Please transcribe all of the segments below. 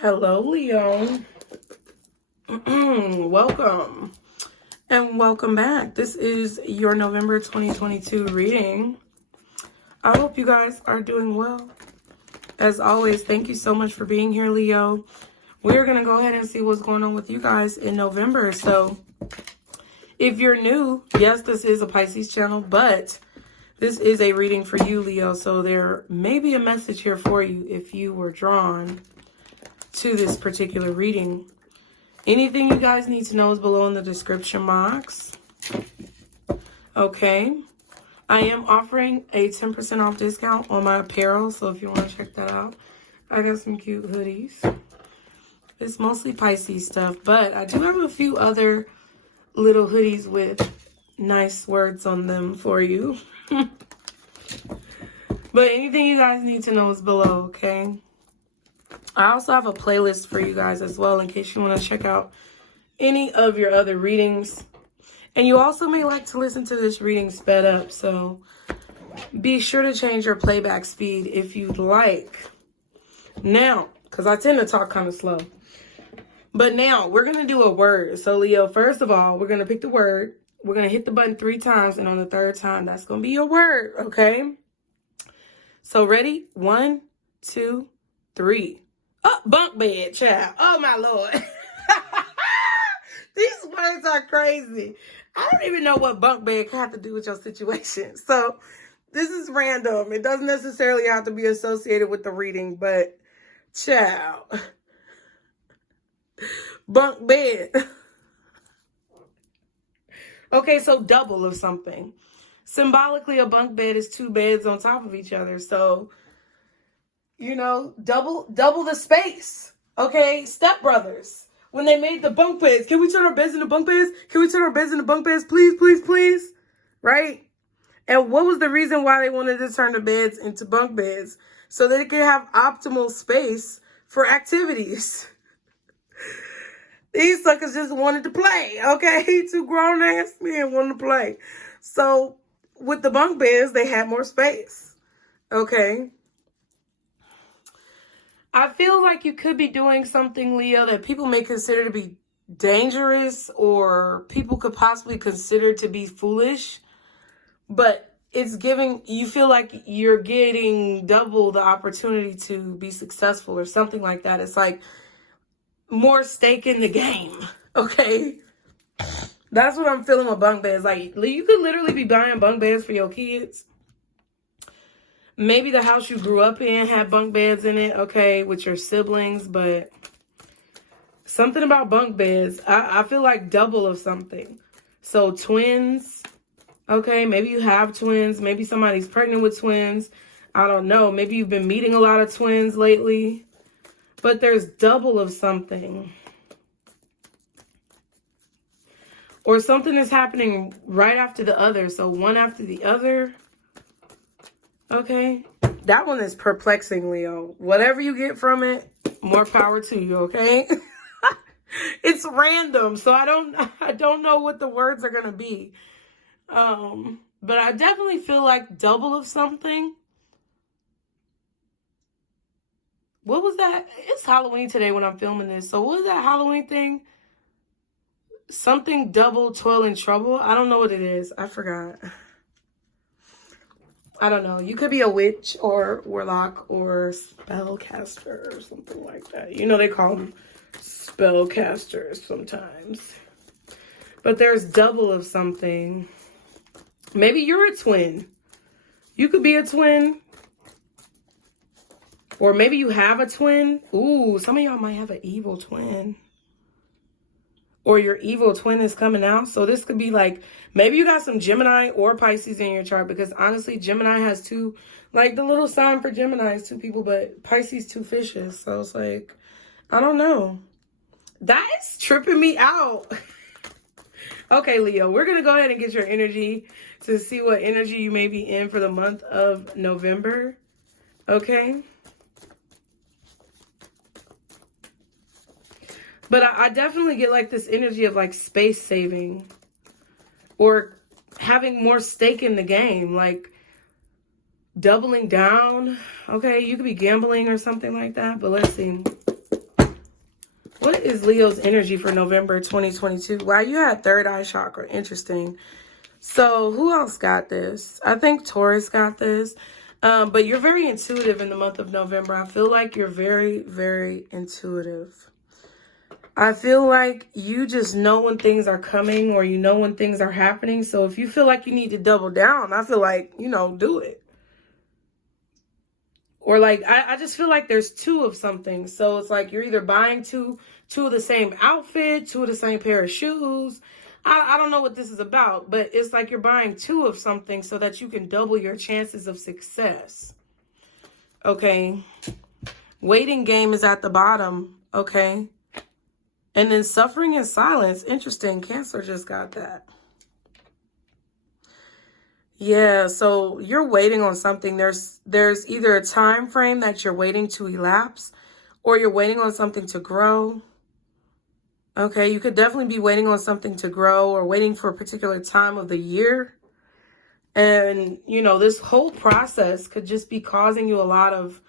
Hello, Leo. Welcome and welcome back. This is your November 2022 reading. I hope you guys are doing well. As always, thank you so much for being here, Leo. We're going to go ahead and see what's going on with you guys in November. So if you're new, yes, this is a Pisces channel, but this is a reading for you, Leo. So there may be a message here for you if you were drawn to this particular reading. Anything you guys need to know is below in the description box. Okay. I am offering a 10% off discount on my apparel, so if you want to check that out, I got some cute hoodies. It's mostly Pisces stuff, but I do have a few other little hoodies with nice words on them for you. But anything you guys need to know is below, okay? I also have a playlist for you guys as well in case you want to check out any of your other readings. And you also may like to listen to this reading sped up, so be sure to change your playback speed if you'd like. Now, because I tend to talk kind of slow. But now, we're going to do a word. So, Leo, first of all, we're going to pick the word. We're going to hit the button 3 times, and on the 3rd time, that's going to be your word, okay? So, ready? 1, 2, 3. Oh, bunk bed, child. Oh, my Lord. These words are crazy. I don't even know what bunk bed have to do with your situation. So, this is random. It doesn't necessarily have to be associated with the reading, but, child. Bunk bed. Okay, so double of something. Symbolically, a bunk bed is 2 beds on top of each other. So, you know, double the space. Okay, Step Brothers. When they made the bunk beds, can we turn our beds into bunk beds? Can we turn our beds into bunk beds? Please, please, please. Right? And what was the reason why they wanted to turn the beds into bunk beds? So they could have optimal space for activities. These suckers just wanted to play, okay? 2 grown-ass men wanted to play. So with the bunk beds, they had more space, okay? I feel like you could be doing something, Leo, that people may consider to be dangerous or people could possibly consider to be foolish. But it's giving, you feel like you're getting double the opportunity to be successful or something like that. It's like more stake in the game, okay? That's what I'm feeling with bunk beds. Like, you could literally be buying bunk beds for your kids. Maybe the house you grew up in had bunk beds in it, okay, with your siblings, but something about bunk beds, I feel like double of something. So twins, okay, maybe you have twins, maybe somebody's pregnant with twins, I don't know, maybe you've been meeting a lot of twins lately, but there's double of something. Or something is happening right after the other, so one after the other. Okay, that one is perplexing, Leo. Whatever you get from it, more power to you, okay? It's random, so I don't know what the words are gonna be. But I definitely feel like double of something. What was that? It's Halloween today when I'm filming this. So what was that Halloween thing? Something double, toil, and trouble. I don't know what it is. I forgot. I don't know. You could be a witch or warlock or spellcaster or something like that. You know, they call them spellcasters sometimes. But there's double of something. Maybe you're a twin. You could be a twin. Or maybe you have a twin. Ooh, some of y'all might have an evil twin. Or your evil twin is coming out. So this could be like, maybe you got some Gemini or Pisces in your chart. Because honestly, Gemini has 2, like the little sign for Gemini is 2 people. But Pisces 2 fishes. So it's like, I don't know. That is tripping me out. Okay, Leo, we're going to go ahead and get your energy to see what energy you may be in for the month of November. Okay. But I definitely get like this energy of like space saving or having more stake in the game, like doubling down. Okay, you could be gambling or something like that, but let's see. What is Leo's energy for November 2022? Wow, you had third eye chakra. Interesting. So who else got this? I think Taurus got this. But you're very intuitive in the month of November. I feel like you're very, very intuitive. I feel like you just know when things are coming, or you know when things are happening. So if you feel like you need to double down, I feel like, you know, do it. Or like, I just feel like there's two of something. So it's like you're either buying two of the same outfit, two of the same pair of shoes. I don't know what this is about, but it's like you're buying two of something so that you can double your chances of success. Okay. Waiting game is at the bottom. Okay. And then suffering in silence. Interesting. Cancer just got that. Yeah, so you're waiting on something. There's either a time frame that you're waiting to elapse, or you're waiting on something to grow. Okay, you could definitely be waiting on something to grow, or waiting for a particular time of the year. And, you know, this whole process could just be causing you a lot of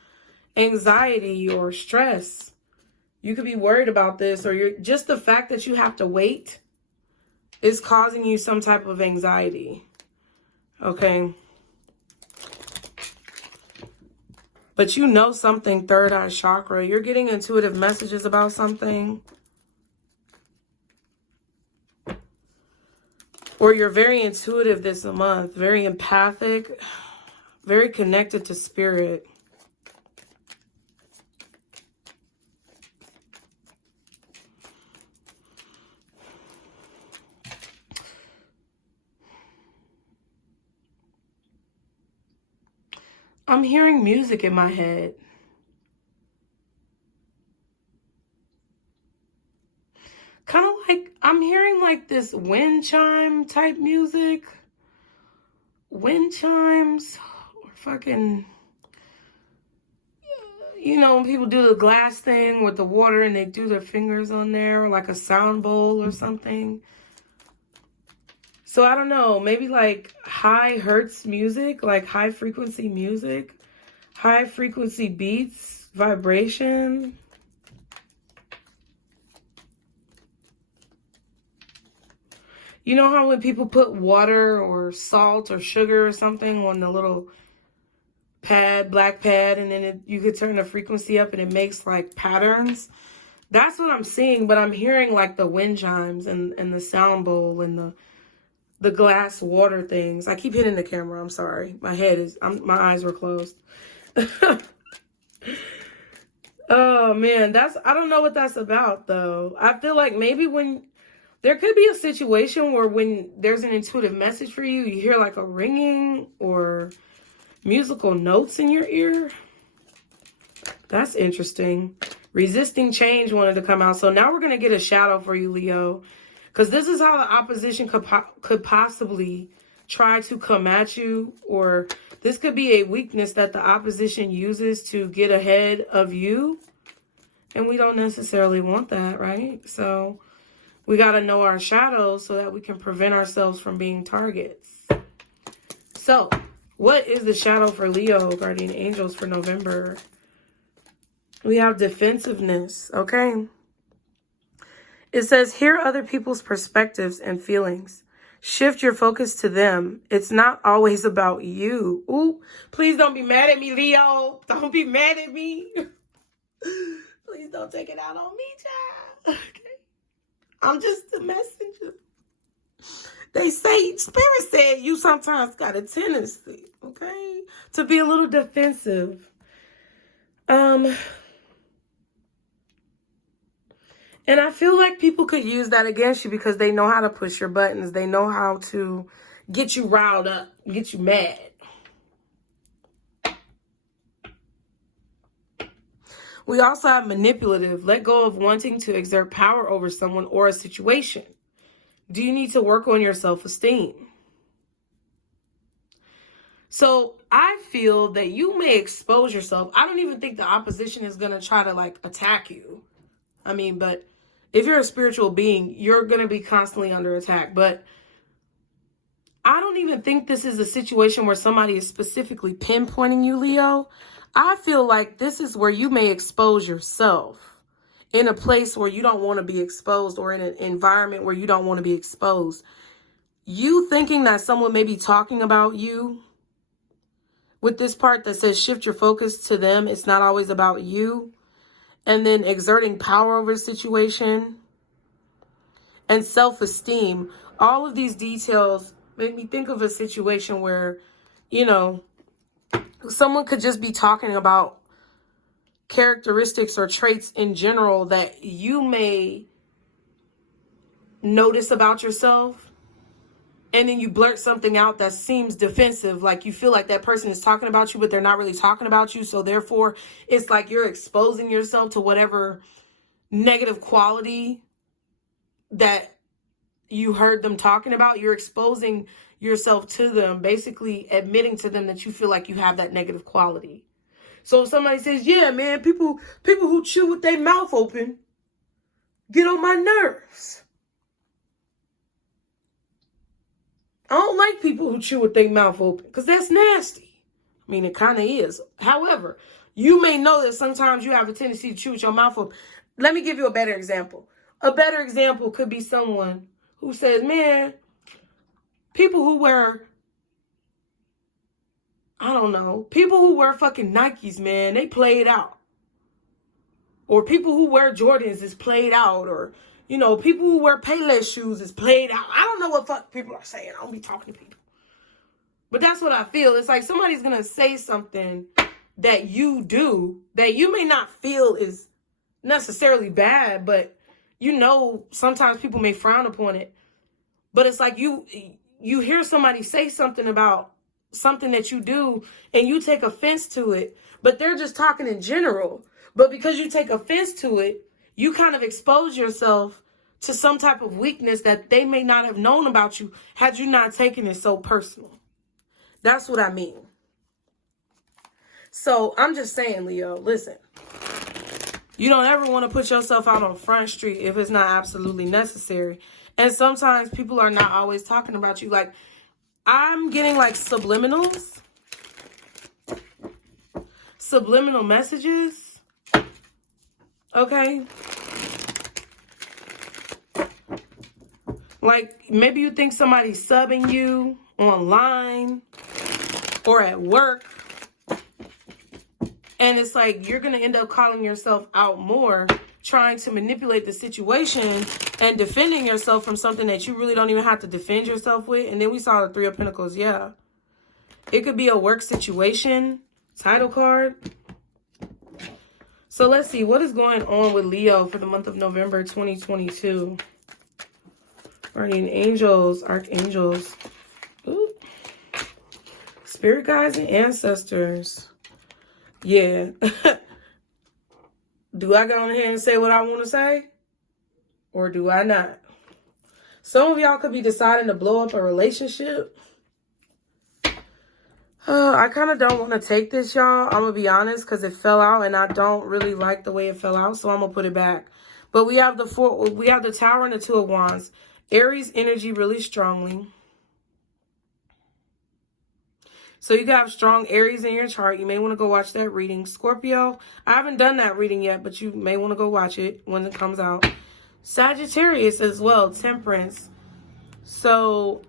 anxiety or stress. You could be worried about this, or you're just the fact that you have to wait is causing you some type of anxiety. Okay. But you know something, third eye chakra. You're getting intuitive messages about something. Or you're very intuitive this month, very empathic, very connected to spirit. I'm hearing music in my head. Kind of like, I'm hearing like this wind chime type music. Wind chimes, or fucking, you know, when people do the glass thing with the water and they do their fingers on there, or like a sound bowl or something. So I don't know, maybe like high hertz music, like high frequency music, high frequency beats, vibration. You know how when people put water or salt or sugar or something on the little pad, black pad, and then you could turn the frequency up and it makes like patterns? That's what I'm seeing, but I'm hearing like the wind chimes and the sound bowl and the glass water things. I keep hitting the camera. I'm sorry. My eyes were closed. Oh man, I don't know what that's about though. I feel like maybe when there could be a situation where when there's an intuitive message for you, you hear like a ringing or musical notes in your ear. That's interesting. Resisting change wanted to come out. So now we're going to get a shadow for you, Leo. Because this is how the opposition could possibly try to come at you. Or this could be a weakness that the opposition uses to get ahead of you. And we don't necessarily want that, right? So we got to know our shadows so that we can prevent ourselves from being targets. So what is the shadow for Leo, guardian angels, for November? We have defensiveness, okay? It says, hear other people's perspectives and feelings. Shift your focus to them. It's not always about you. Ooh, please don't be mad at me, Leo. Don't be mad at me. Please don't take it out on me, child. Okay. I'm just the messenger. They say, Spirit said you sometimes got a tendency, okay, to be a little defensive. And I feel like people could use that against you because they know how to push your buttons. They know how to get you riled up, get you mad. We also have manipulative. Let go of wanting to exert power over someone or a situation. Do you need to work on your self-esteem? So I feel that you may expose yourself. I don't even think the opposition is going to try to like attack you. I mean, but if you're a spiritual being, you're going to be constantly under attack. But I don't even think this is a situation where somebody is specifically pinpointing you, Leo. I feel like this is where you may expose yourself in a place where you don't want to be exposed, or in an environment where you don't want to be exposed. You thinking that someone may be talking about you with this part that says shift your focus to them. It's not always about you. And then exerting power over the situation and self-esteem. All of these details make me think of a situation where, you know, someone could just be talking about characteristics or traits in general that you may notice about yourself, and then you blurt something out that seems defensive, like you feel like that person is talking about you, but they're not really talking about you. So therefore, it's like you're exposing yourself to whatever negative quality that you heard them talking about. You're exposing yourself to them, basically admitting to them that you feel like you have that negative quality. So if somebody says, yeah, man, people who chew with their mouth open get on my nerves. I don't like people who chew with their mouth open because that's nasty. I mean, it kind of is. However, you may know that sometimes you have a tendency to chew with your mouth open. Let me give you a better example. A better example could be someone who says, man, people who wear, I don't know, people who wear fucking Nikes, man, they played out. Or people who wear Jordans is played out. Or, you know, people who wear Payless shoes is played out. I don't know what fuck people are saying. I don't be talking to people. But that's what I feel. It's like somebody's going to say something that you do that you may not feel is necessarily bad, but you know, sometimes people may frown upon it. But it's like you hear somebody say something about something that you do and you take offense to it, but they're just talking in general. But because you take offense to it, you kind of expose yourself to some type of weakness that they may not have known about you had you not taken it so personal. That's what I mean. So I'm just saying, Leo, listen. You don't ever want to put yourself out on Front Street if it's not absolutely necessary. And sometimes people are not always talking about you. Like, I'm getting like subliminals. Subliminal messages. Okay. Like, maybe you think somebody's subbing you online or at work. And it's like you're going to end up calling yourself out more, trying to manipulate the situation and defending yourself from something that you really don't even have to defend yourself with. And then we saw the Three of Pentacles. Yeah. It could be a work situation. Title card. So let's see. What is going on with Leo for the month of November 2022? Guardian angels, archangels. Ooh. Spirit guides and ancestors. Yeah. Do I go on ahead and say what I want to say? Or do I not? Some of y'all could be deciding to blow up a relationship. I kind of don't want to take this, y'all. I'm going to be honest, because it fell out and I don't really like the way it fell out. So I'm going to put it back. But we have the Tower and the Two of Wands. Aries energy really strongly. So you have strong Aries in your chart. You may want to go watch that reading. Scorpio, I haven't done that reading yet, but you may want to go watch it when it comes out. Sagittarius as well, Temperance. So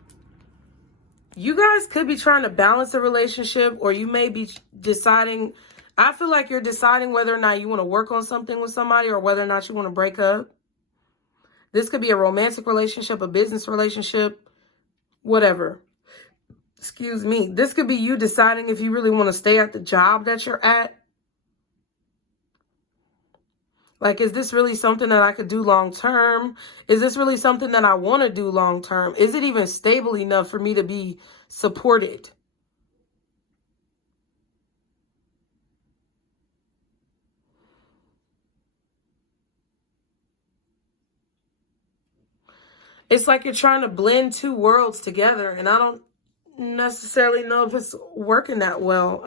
you guys could be trying to balance a relationship, or you may be deciding, I feel like you're deciding whether or not you want to work on something with somebody or whether or not you want to break up. This could be a romantic relationship, a business relationship, whatever. Excuse me. This could be you deciding if you really want to stay at the job that you're at. Like, is this really something that I could do long term? Is this really something that I want to do long term? Is it even stable enough for me to be supported? It's like you're trying to blend two worlds together, and I don't necessarily know if it's working that well.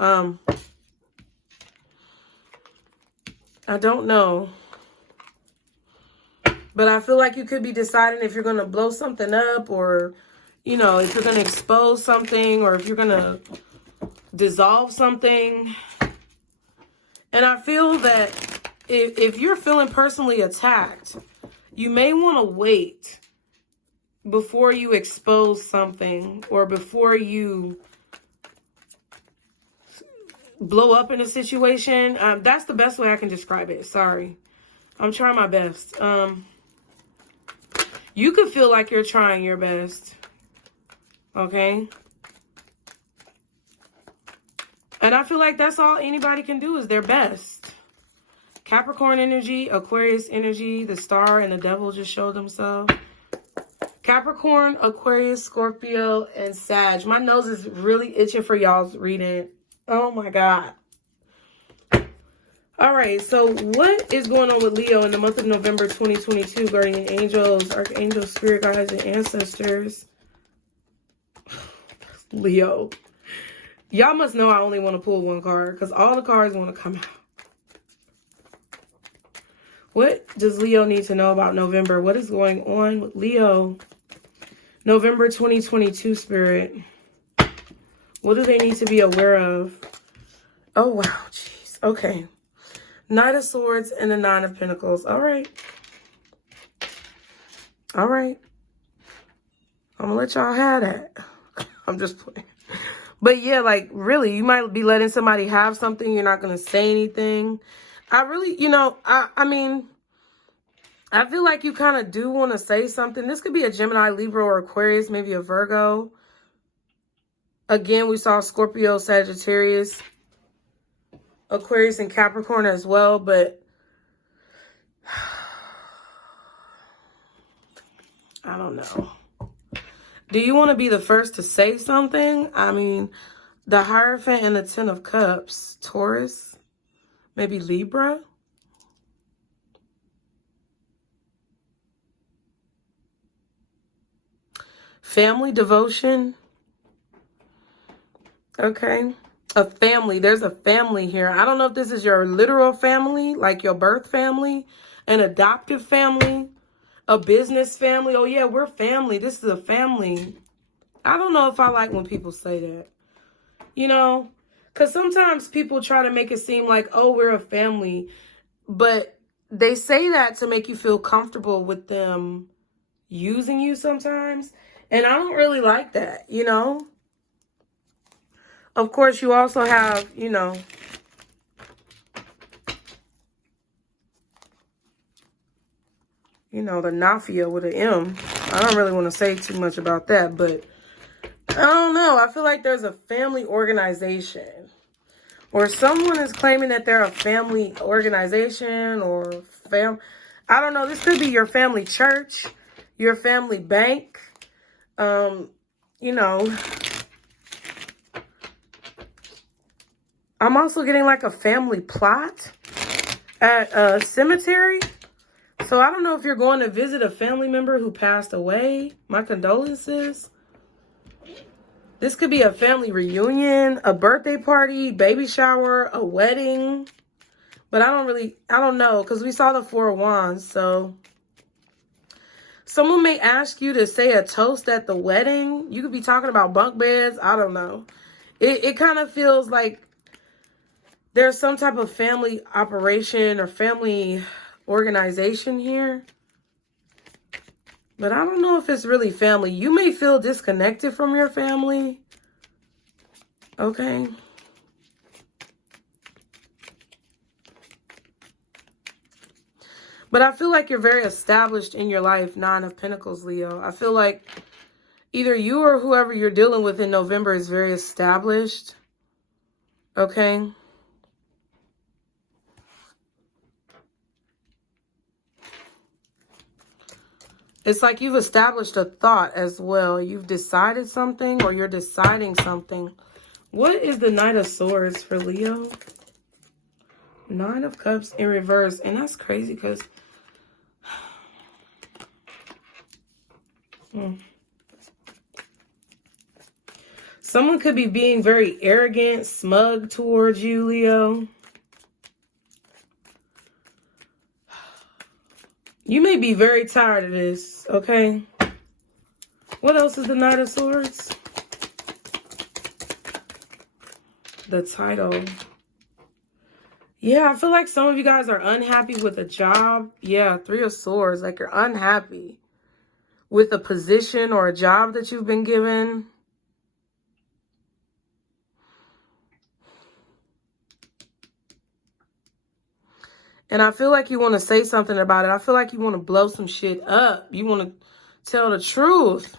I don't know. But I feel like you could be deciding if you're going to blow something up, or, you know, if you're going to expose something, or if you're going to dissolve something. And I feel that if you're feeling personally attacked, you may want to wait before you expose something or before you blow up in a situation. That's the best way I can describe it. Sorry. I'm trying my best. You could feel like you're trying your best. Okay? And I feel like that's all anybody can do is their best. Capricorn energy, Aquarius energy, the star and the devil just showed themselves. Capricorn, Aquarius, Scorpio, and Sag. My nose is really itching for y'all's reading. Oh my God. All right, so what is going on with Leo in the month of November 2022? Guardian angels, archangels, spirit guides, and ancestors. Leo. Y'all must know I only want to pull one card because all the cards want to come out. What does Leo need to know about November? What is going on with Leo? November 2022, Spirit. What do they need to be aware of? Oh, wow. Jeez. Okay. Knight of Swords and the Nine of Pentacles. All right. All right. I'm going to let y'all have that. I'm just playing. But yeah, like, really, you might be letting somebody have something. You're not going to say anything. I really, you know, I mean, I feel like you kind of do want to say something. This could be a Gemini, Libra, or Aquarius, maybe a Virgo. Again, we saw Scorpio, Sagittarius, Aquarius, and Capricorn as well. But I don't know. Do you want to be the first to say something? I mean, the Hierophant and the Ten of Cups, Taurus, maybe Libra. Family devotion. Okay. A family. There's a family here. I don't know if this is your literal family, like your birth family, an adoptive family, a business family. Oh, yeah, we're family. This is a family. I don't know if I like when people say that. You know, because sometimes people try to make it seem like, oh, we're a family. But they say that to make you feel comfortable with them using you sometimes. And I don't really like that, you know. Of course, you also have, you know, the Nafia with an M. I don't really want to say too much about that, but I don't know. I feel like there's a family organization. Or someone is claiming that they're a family organization or I don't know. This could be your family church, your family bank. You know, I'm also getting like a family plot at a cemetery. So I don't know if you're going to visit a family member who passed away. My condolences. This could be a family reunion, a birthday party, baby shower, a wedding. But I don't know, because we saw the Four of Wands. So someone may ask you to say a toast at the wedding. You could be talking about bunk beds. I don't know. It kind of feels like there's some type of family operation or family organization here. But I don't know if it's really family. You may feel disconnected from your family. Okay. But I feel like you're very established in your life, Nine of Pentacles, Leo. I feel like either you or whoever you're dealing with in November is very established. Okay. It's like you've established a thought as well. You've decided something or you're deciding something. What is the Knight of Swords for Leo? Nine of Cups in reverse. And that's crazy because... Someone could be being very arrogant, smug towards you, Leo. You may be very tired of this, okay? What else is the Knight of Swords? The title. Yeah, I feel like some of you guys are unhappy with a job. Yeah, 3 of Swords. Like you're unhappy with a position or a job that you've been given. And I feel like you want to say something about it. I feel like you want to blow some shit up. You want to tell the truth.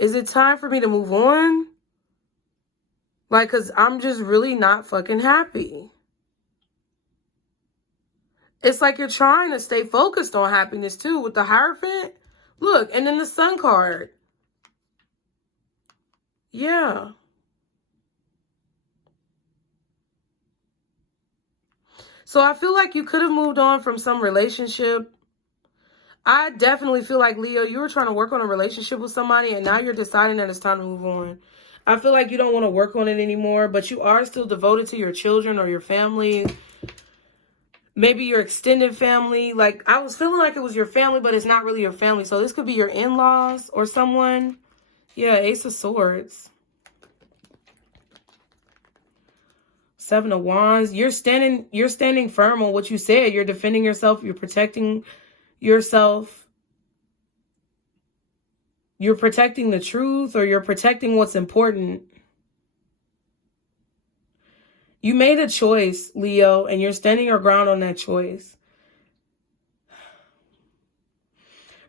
Is it time for me to move on? Like, because I'm just really not fucking happy. It's like you're trying to stay focused on happiness too with the Hierophant. Look, and then the Sun card. Yeah. So I feel like you could have moved on from some relationship. I definitely feel like, Leo, you were trying to work on a relationship with somebody and now you're deciding that it's time to move on. I feel like you don't want to work on it anymore, but you are still devoted to your children or your family. Maybe your extended family. Like, I was feeling like it was your family, but it's not really your family. So this could be your in-laws or someone. Yeah, Ace of Swords. 7 of Wands. You're standing firm on what you said. You're defending yourself. You're protecting yourself. You're protecting the truth, or you're protecting what's important. You made a choice, Leo, and you're standing your ground on that choice.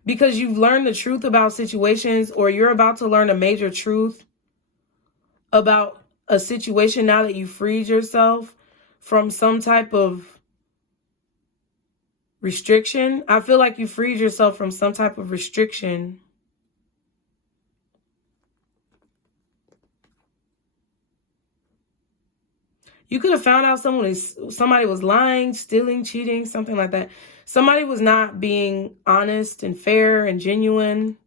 Because you've learned the truth about situations, or you're about to learn a major truth about a situation now that you freed yourself from some type of restriction. I feel like you freed yourself from some type of restriction. You could have found out somebody was lying, stealing, cheating, something like that. Somebody was not being honest and fair and genuine.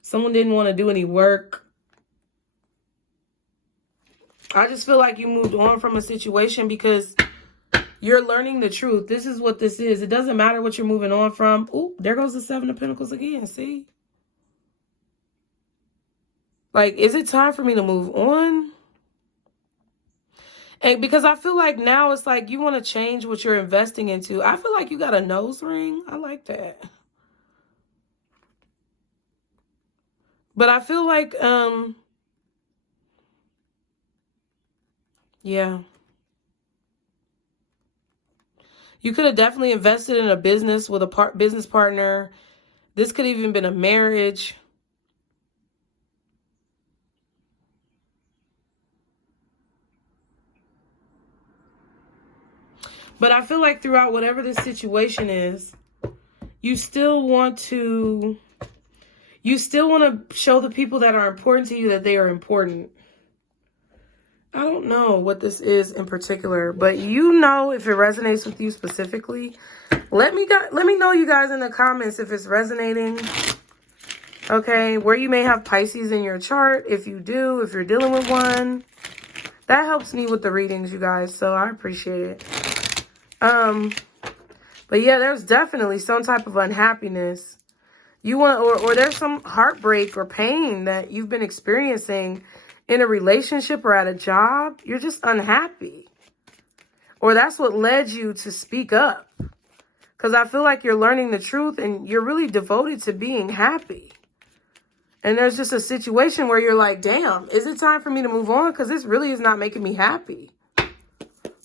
Someone didn't want to do any work. I just feel like you moved on from a situation because you're learning the truth. This is what this is. It doesn't matter what you're moving on from. Oh, there goes the 7 of Pentacles again. See? Like, is it time for me to move on? And because I feel like now it's like you want to change what you're investing into. I feel like you got a nose ring. I like that. But I feel like, yeah. You could have definitely invested in a business with a business partner. This could have even been a marriage. But I feel like throughout whatever this situation is, you still want to show the people that are important to you that they are important. I don't know what this is in particular, but you know if it resonates with you specifically. Let me know, you guys, in the comments if it's resonating. Okay, where you may have Pisces in your chart. If you do, if you're dealing with one, that helps me with the readings, you guys. So I appreciate it. But yeah, there's definitely some type of unhappiness. You want, or there's some heartbreak or pain that you've been experiencing in a relationship or at a job. You're just unhappy. Or that's what led you to speak up. Because I feel like you're learning the truth and you're really devoted to being happy. And there's just a situation where you're like, damn, is it time for me to move on? Because this really is not making me happy.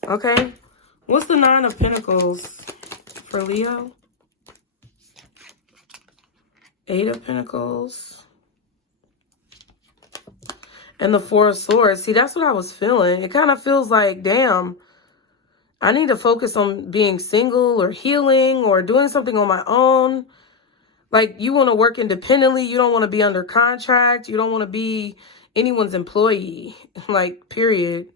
Okay. What's the 9 of Pentacles for Leo? 8 of Pentacles. And the 4 of Swords. See, that's what I was feeling. It kind of feels like, damn, I need to focus on being single or healing or doing something on my own. Like, you want to work independently. You don't want to be under contract. You don't want to be anyone's employee. Like, period.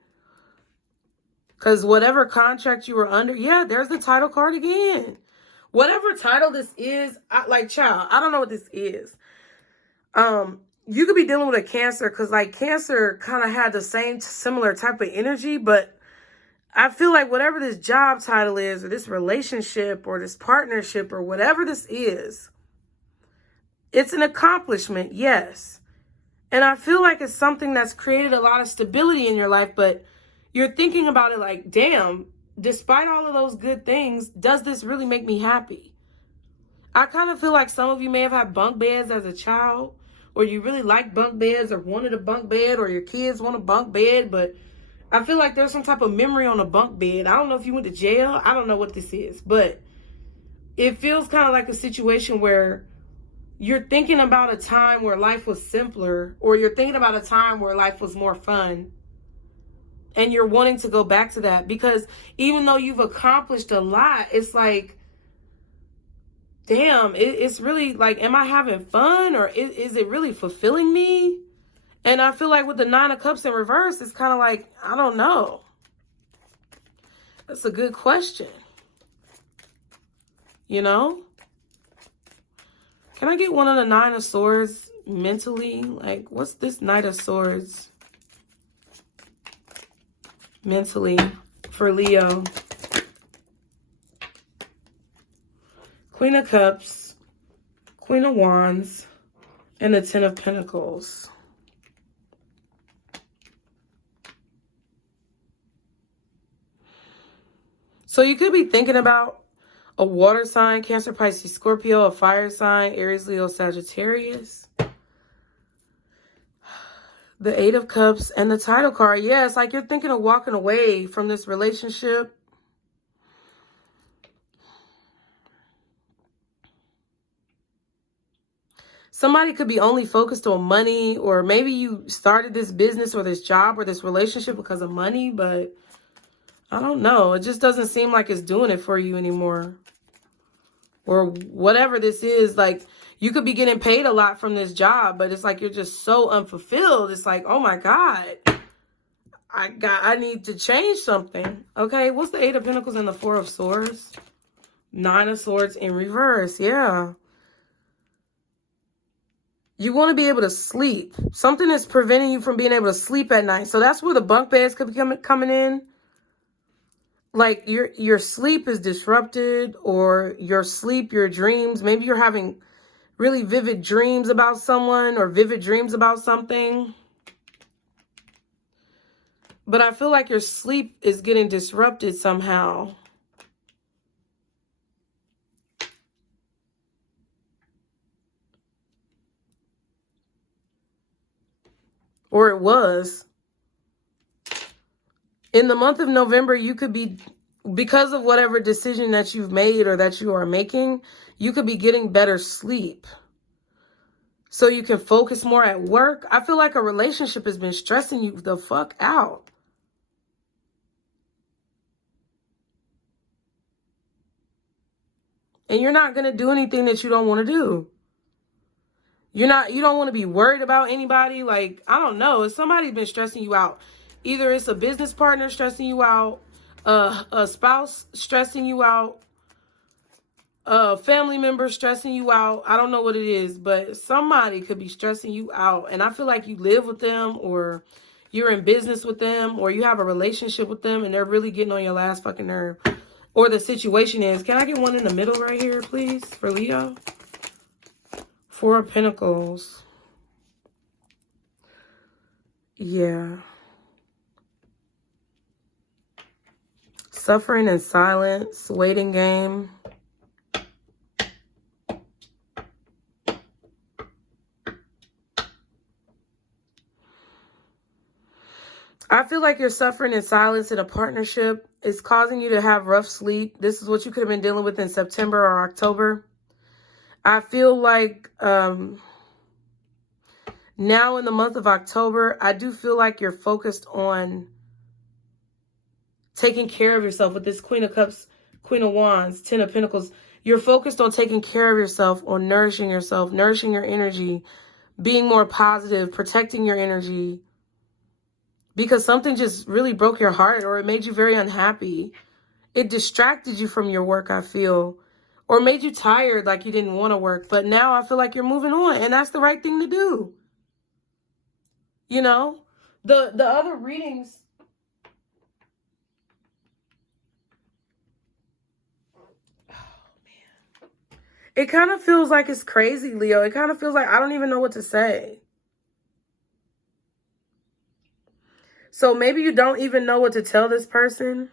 Because whatever contract you were under, yeah, there's the title card again. Whatever title this is, child, I don't know what this is. You could be dealing with a Cancer because, like, Cancer kind of had the same similar type of energy, but I feel like whatever this job title is, or this relationship, or this partnership, or whatever this is, it's an accomplishment, yes. And I feel like it's something that's created a lot of stability in your life, but you're thinking about it like, damn, despite all of those good things, does this really make me happy? I kind of feel like some of you may have had bunk beds as a child, or you really like bunk beds or wanted a bunk bed, or your kids want a bunk bed, but I feel like there's some type of memory on a bunk bed. I don't know if you went to jail. I don't know what this is, but it feels kind of like a situation where you're thinking about a time where life was simpler, or you're thinking about a time where life was more fun, and you're wanting to go back to that, because even though you've accomplished a lot, it's like, damn, it's really like, am I having fun, or is it really fulfilling me? And I feel like with the Nine of Cups in reverse, it's kind of like, I don't know. That's a good question. You know? Can I get one of the Nine of Swords mentally? Like, what's this Knight of Swords mentally for Leo? Queen of Cups, Queen of Wands, and the Ten of Pentacles. So you could be thinking about a water sign, Cancer, Pisces, Scorpio, a fire sign, Aries, Leo, Sagittarius. The Eight of Cups and the Title card. Yeah, it's like you're thinking of walking away from this relationship. Somebody could be only focused on money, or maybe you started this business or this job or this relationship because of money, but I don't know. It just doesn't seem like it's doing it for you anymore. Or whatever this is, like, you could be getting paid a lot from this job, but it's like you're just so unfulfilled. It's like, oh my God, I need to change something. Okay, what's the Eight of Pentacles and the Four of Swords? Nine of Swords in reverse, yeah. You want to be able to sleep. Something is preventing you from being able to sleep at night. So that's where the bunk beds could be coming in. Like your sleep is disrupted, or your sleep, your dreams. Maybe you're having really vivid dreams about someone, or vivid dreams about something. But I feel like your sleep is getting disrupted somehow. Or it was. In the month of November, you could be, because of whatever decision that you've made or that you are making, you could be getting better sleep, so you can focus more at work. I feel like a relationship has been stressing you the fuck out. And you're not going to do anything that you don't want to do. You don't want to be worried about anybody. Like, I don't know. If somebody's been stressing you out, either it's a business partner stressing you out, a spouse stressing you out, a family member stressing you out. I don't know what it is, but somebody could be stressing you out. And I feel like you live with them, or you're in business with them, or you have a relationship with them, and they're really getting on your last fucking nerve. Or the situation is, can I get one in the middle right here, please, for Leo? Four of Pentacles. Yeah. Suffering in silence, waiting game. I feel like you're suffering in silence in a partnership. It's causing you to have rough sleep. This is what you could have been dealing with in September or October. I feel like now in the month of October, I do feel like you're focused on taking care of yourself with this Queen of Cups, Queen of Wands, Ten of Pentacles. You're focused on taking care of yourself, on nourishing yourself, nourishing your energy, being more positive, protecting your energy. Because something just really broke your heart, or it made you very unhappy. It distracted you from your work, I feel. Or made you tired, like you didn't want to work. But now I feel like you're moving on, and that's the right thing to do. You know? The other readings... It kind of feels like it's crazy, Leo. It kind of feels like I don't even know what to say. So maybe you don't even know what to tell this person.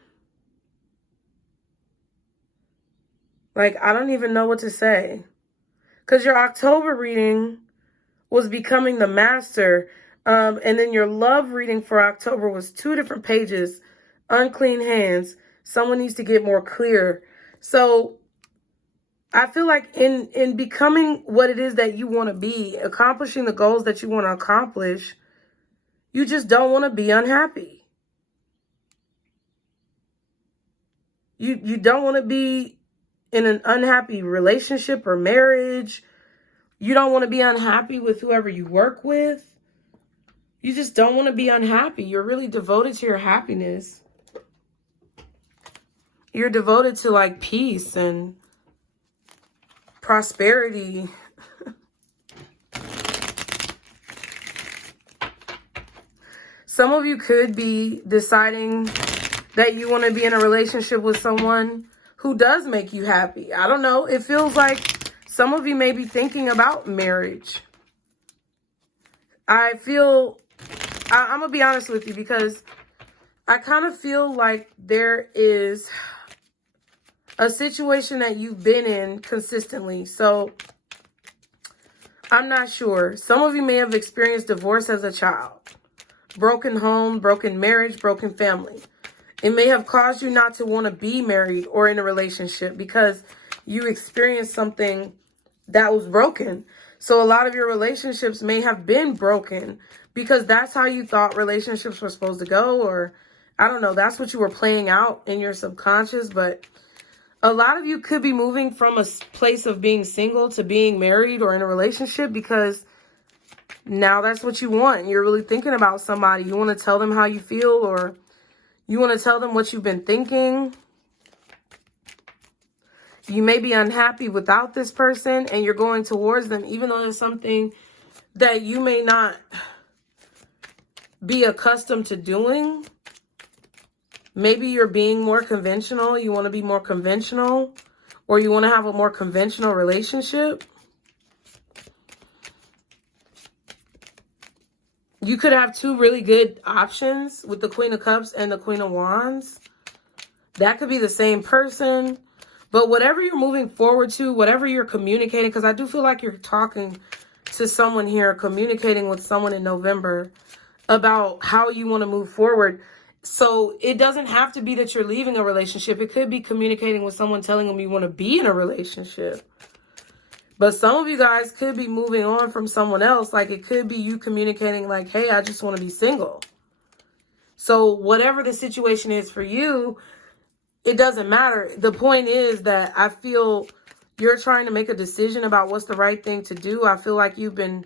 Like, I don't even know what to say. Because your October reading was becoming the master. And then your love reading for October was 2 different pages. Unclean hands. Someone needs to get more clear. So I feel like in becoming what it is that you want to be, accomplishing the goals that you want to accomplish, you just don't want to be unhappy. You don't want to be in an unhappy relationship or marriage. You don't want to be unhappy with whoever you work with. You just don't want to be unhappy. You're really devoted to your happiness. You're devoted to like peace and prosperity. Some of you could be deciding that you want to be in a relationship with someone who does make you happy. I don't know. It feels like some of you may be thinking about marriage. I'm going to be honest with you, because I kind of feel like there is a situation that you've been in consistently. So I'm not sure. Some of you may have experienced divorce as a child. Broken home, broken marriage, broken family. It may have caused you not to want to be married or in a relationship because you experienced something that was broken. So a lot of your relationships may have been broken because that's how you thought relationships were supposed to go, or I don't know, that's what you were playing out in your subconscious. But a lot of you could be moving from a place of being single to being married or in a relationship because now that's what you want. You're really thinking about somebody. You want to tell them how you feel, or you want to tell them what you've been thinking. You may be unhappy without this person and you're going towards them, even though there's something that you may not be accustomed to doing. Maybe you're being more conventional. You want to be more conventional, or you want to have a more conventional relationship. You could have 2 really good options with the Queen of Cups and the Queen of Wands. That could be the same person. But whatever you're moving forward to, whatever you're communicating, because I do feel like you're talking to someone here, communicating with someone in November about how you want to move forward. So it doesn't have to be that you're leaving a relationship. It could be communicating with someone, telling them you want to be in a relationship. But some of you guys could be moving on from someone else. Like, it could be you communicating like, hey, I just want to be single. So whatever the situation is for you, it doesn't matter. The point is that I feel you're trying to make a decision about what's the right thing to do. I feel like you've been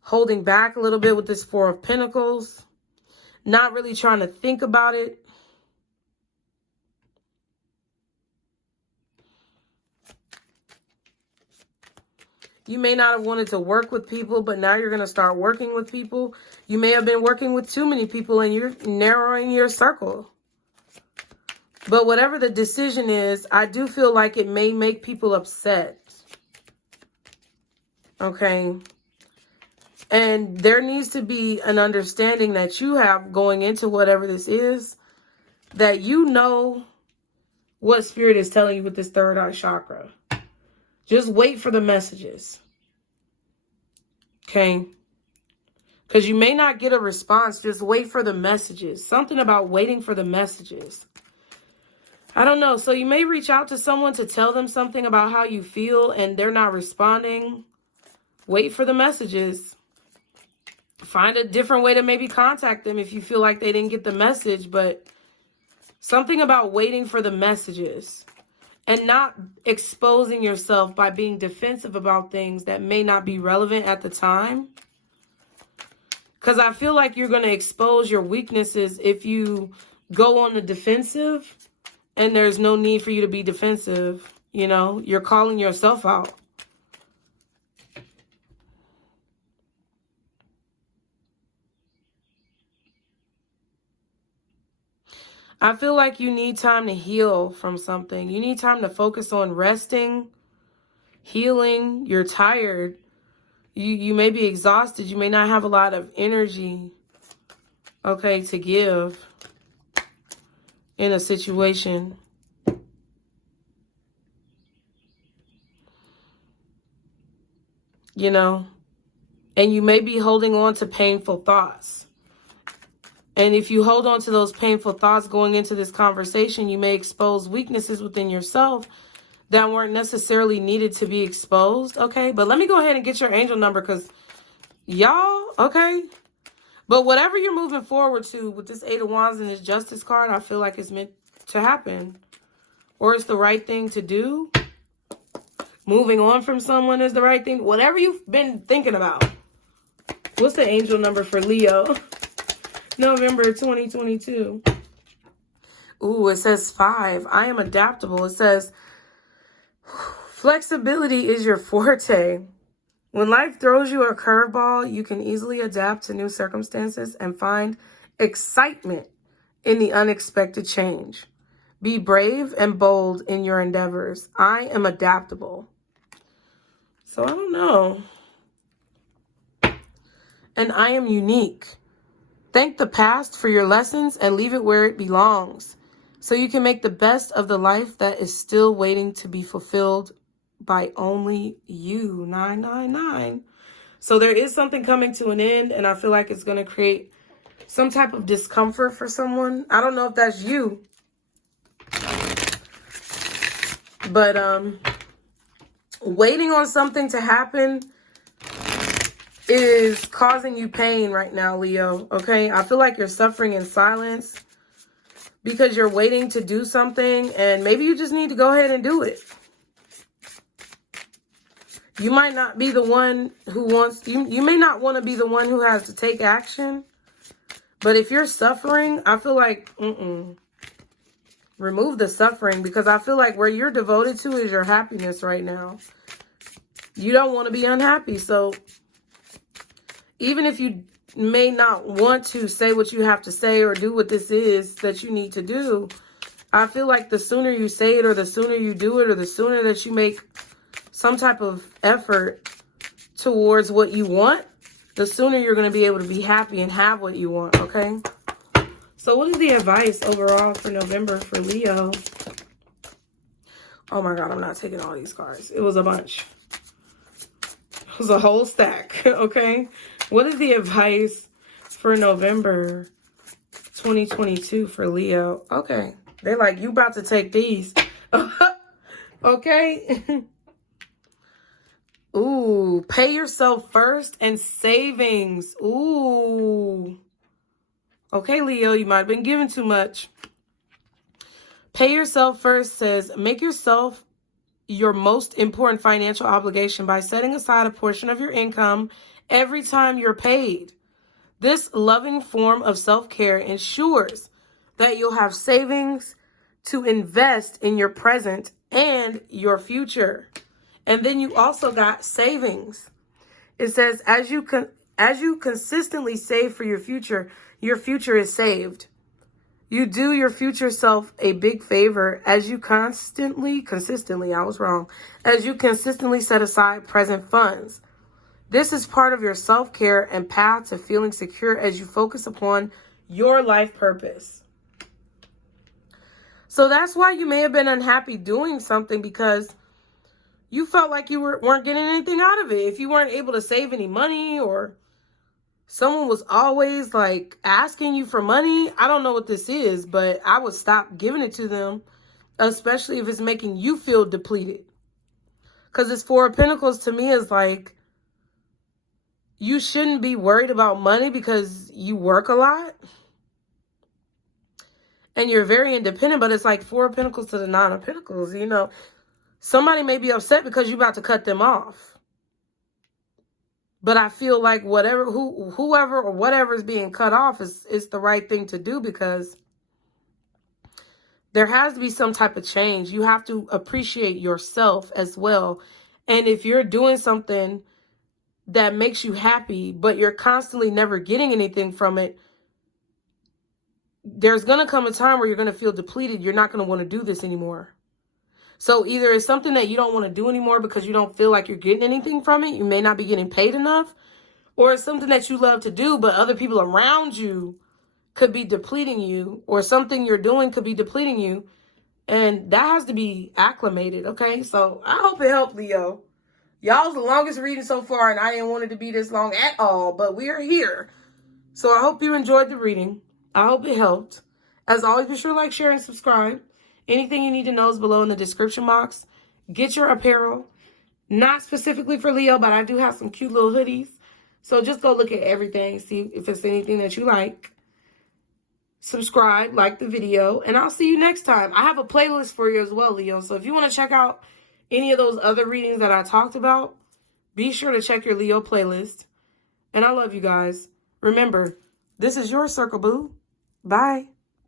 holding back a little bit with this 4 of Pentacles. Not really trying to think about it. You may not have wanted to work with people, but now you're going to start working with people. You may have been working with too many people and you're narrowing your circle. But whatever the decision is, I do feel like it may make people upset. Okay. And there needs to be an understanding that you have going into whatever this is, that you know what Spirit is telling you with this 3rd eye chakra. Just wait for the messages. Okay? Because you may not get a response. Just wait for the messages. Something about waiting for the messages. I don't know. So you may reach out to someone to tell them something about how you feel and they're not responding. Wait for the messages. Find a different way to maybe contact them if you feel like they didn't get the message. But something about waiting for the messages. And not exposing yourself by being defensive about things that may not be relevant at the time. Because I feel like you're going to expose your weaknesses if you go on the defensive. And there's no need for you to be defensive. You know, you're calling yourself out. I feel like you need time to heal from something. You need time to focus on resting, healing. You're tired. You may be exhausted. You may not have a lot of energy. okay, to give in a situation. You know, and you may be holding on to painful thoughts. And if you hold on to those painful thoughts going into this conversation, you may expose weaknesses within yourself that weren't necessarily needed to be exposed, okay? But let me go ahead and get your angel number because y'all, okay? But whatever you're moving forward to with this Eight of Wands and this Justice card, I feel like it's meant to happen. Or it's the right thing to do. Moving on from someone is the right thing. Whatever you've been thinking about. What's the angel number for Leo? November 2022. Ooh, it says 5. I am adaptable. It says, flexibility is your forte. When life throws you a curveball, you can easily adapt to new circumstances and find excitement in the unexpected change. Be brave and bold in your endeavors. I am adaptable. So I don't know. And I am unique. Thank the past for your lessons and leave it where it belongs, so you can make the best of the life that is still waiting to be fulfilled by only you. 999. So there is something coming to an end, and I feel like it's going to create some type of discomfort for someone. I don't know if that's you. But waiting on something to happen is causing you pain right now, Leo, okay? I feel like you're suffering in silence because you're waiting to do something, and maybe you just need to go ahead and do it. You might not be the one who wants, you may not want to be the one who has to take action, but if you're suffering, I feel like, remove the suffering, because I feel like where you're devoted to is your happiness right now. You don't want to be unhappy, so even if you may not want to say what you have to say or do what this is that you need to do, I feel like the sooner you say it or the sooner you do it or the sooner that you make some type of effort towards what you want, the sooner you're going to be able to be happy and have what you want, okay? So what is the advice overall for November for Leo? Oh my God, I'm not taking all these cards. It was a bunch. It was a whole stack, okay? What is the advice for November 2022 for Leo? Okay. They're like, you about to take these. Okay. Ooh, pay yourself first and savings. Ooh. Okay, Leo, you might have been given too much. Pay yourself first says, make yourself your most important financial obligation by setting aside a portion of your income every time you're paid. This loving form of self-care ensures that you'll have savings to invest in your present and your future. And then you also got savings. It says, as you consistently save for your future is saved. You do your future self a big favor as you consistently set aside present funds. This is part of your self-care and path to feeling secure as you focus upon your life purpose. So that's why you may have been unhappy doing something, because you felt like you weren't getting anything out of it. If you weren't able to save any money, or someone was always like asking you for money, I don't know what this is, but I would stop giving it to them, especially if it's making you feel depleted. Because this Four of Pentacles to me is like, you shouldn't be worried about money because you work a lot and you're very independent, but it's like Four of Pentacles to the Nine of Pentacles, you know. Somebody may be upset because you're about to cut them off. But I feel like whoever or whatever is being cut off is the right thing to do, because there has to be some type of change. You have to appreciate yourself as well. And if you're doing something that makes you happy, but you're constantly never getting anything from it, there's going to come a time where you're going to feel depleted. You're not going to want to do this anymore. So either it's something that you don't want to do anymore because you don't feel like you're getting anything from it. You may not be getting paid enough. Or it's something that you love to do, but other people around you could be depleting you, or something you're doing could be depleting you. And that has to be acclimated, okay? So I hope it helped, Leo. Y'all's the longest reading so far, and I didn't want it to be this long at all, but we are here. So I hope you enjoyed the reading. I hope it helped. As always, be sure to like, share, and subscribe. Anything you need to know is below in the description box. Get your apparel. Not specifically for Leo, but I do have some cute little hoodies. So just go look at everything, see if it's anything that you like. Subscribe, like the video, and I'll see you next time. I have a playlist for you as well, Leo. So if you want to check out any of those other readings that I talked about, be sure to check your Leo playlist. And I love you guys. Remember, this is your circle, boo. Bye.